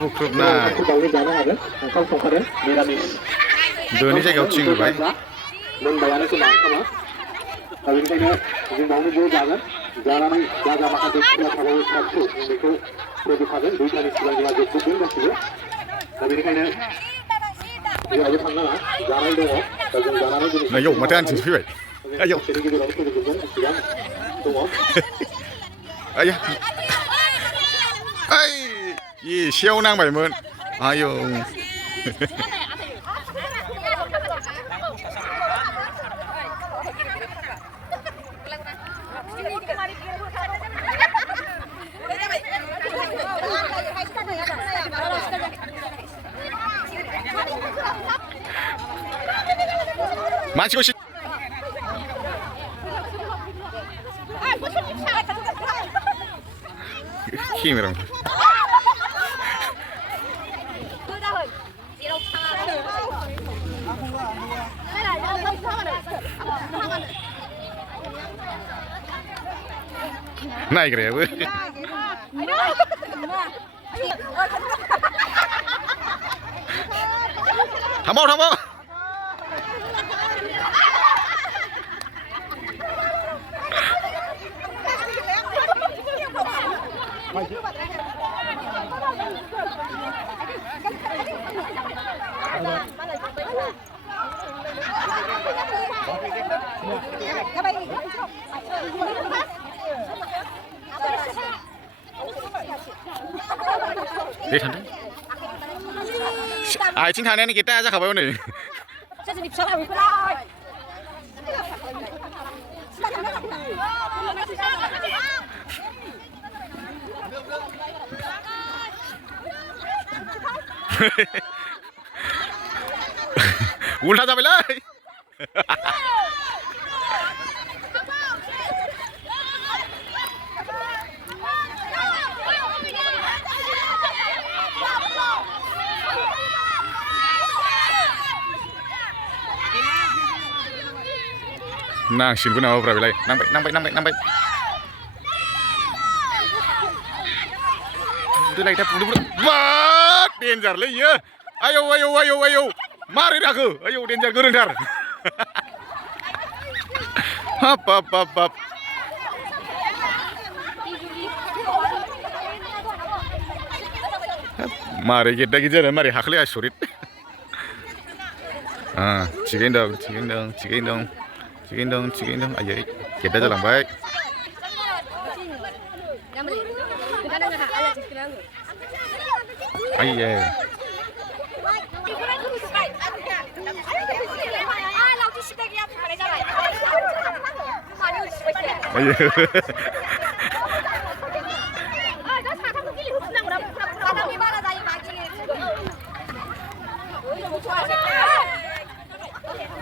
बुख्रुबनाय दोनि जायगायाव थिं होबाय लोंबायानो खोमा खोमा दा बेनिखायनो जों बावनो ज' जागोन जानानै जा माखासे खुला थाबावो फिसा फिसौ जों बेखौ फोजोबखागोन दुइटानि सिगां जोंहा जोबजोबगोन गासिबो दा बेनिखायनो जेरावबो थांनाङा जानाय दङ दा जों जानानै आयौ माथो आनथिंसो फैबाय आयौ दसेनि गेजेरावनो फोजोबजोबगोन इसेबां दङ आया ओइ एसेयाव नांबायमोन आयौ मानसिखौ केमेरा नायग्रायाबो थांबाव दे थांदो आथिं थानायानो गेटा जाखाबाय हनै उल्था जाबायलै नांसिनबो नामाब्रा बेलाय नांबाय लाइटा बुदो बा डेन्जारलै इयो आयौ मारै राखो आयौ डेन्जार गोरोंथार हाब मारै गेद्दा गिद जादों मारै हाखलै आसरित थिगैनो दं आयै गेद्दा जालांबाय आयै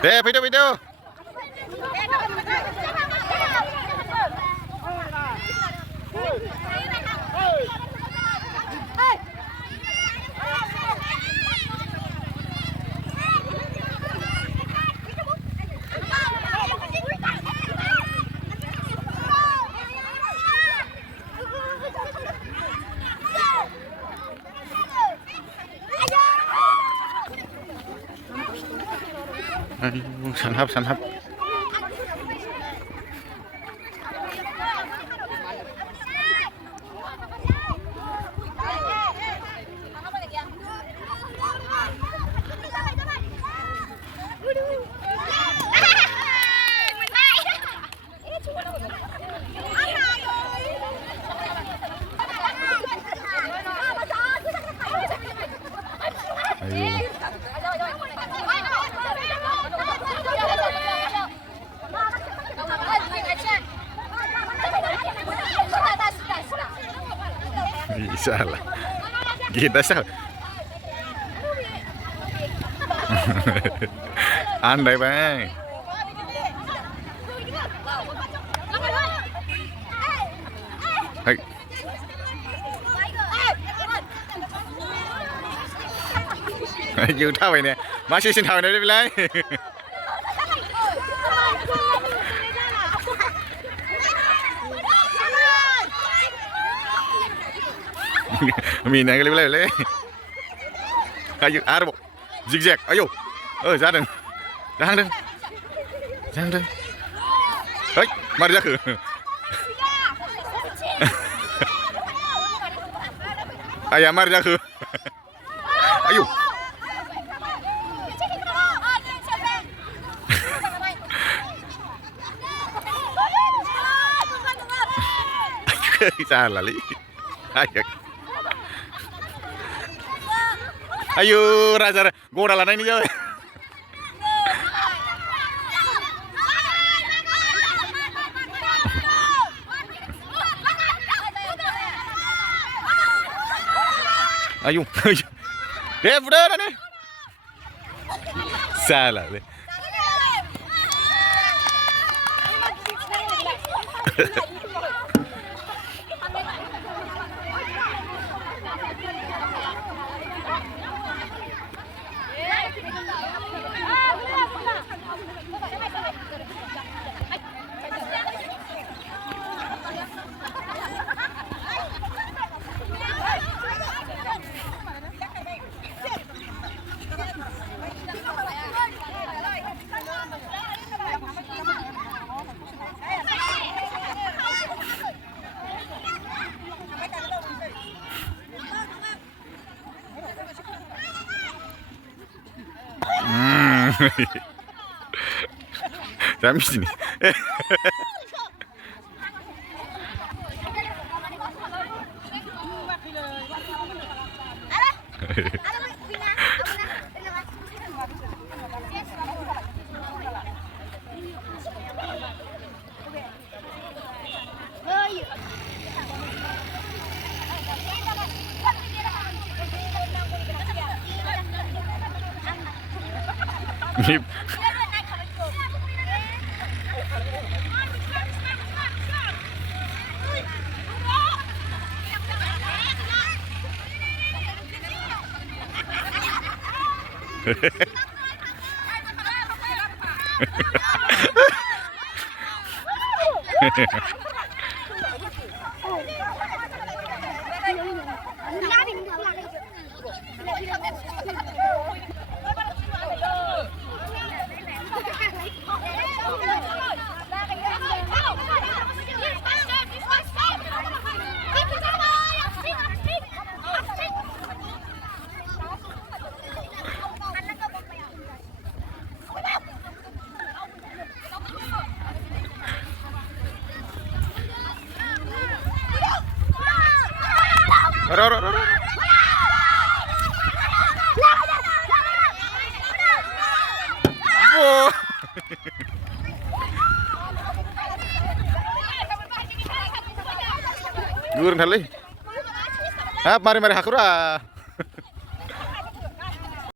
दे फैदो सानहाब salah kita salah andai bang haiยืนท่าไปเนี่ยมาชี้สินท่าไปได้ไหมล่ะ มีไหนกันเลย Ayo आरोबाव zigzag ayo जादों जाहांदों जाहांदों है मारै जाखो आया मारै जाखो ayo salah li ayo raja gora lain ini jauh ayo udah nih salah li Dami sini. Nip. Ora. Wow. Gurun kali. Mari hakura.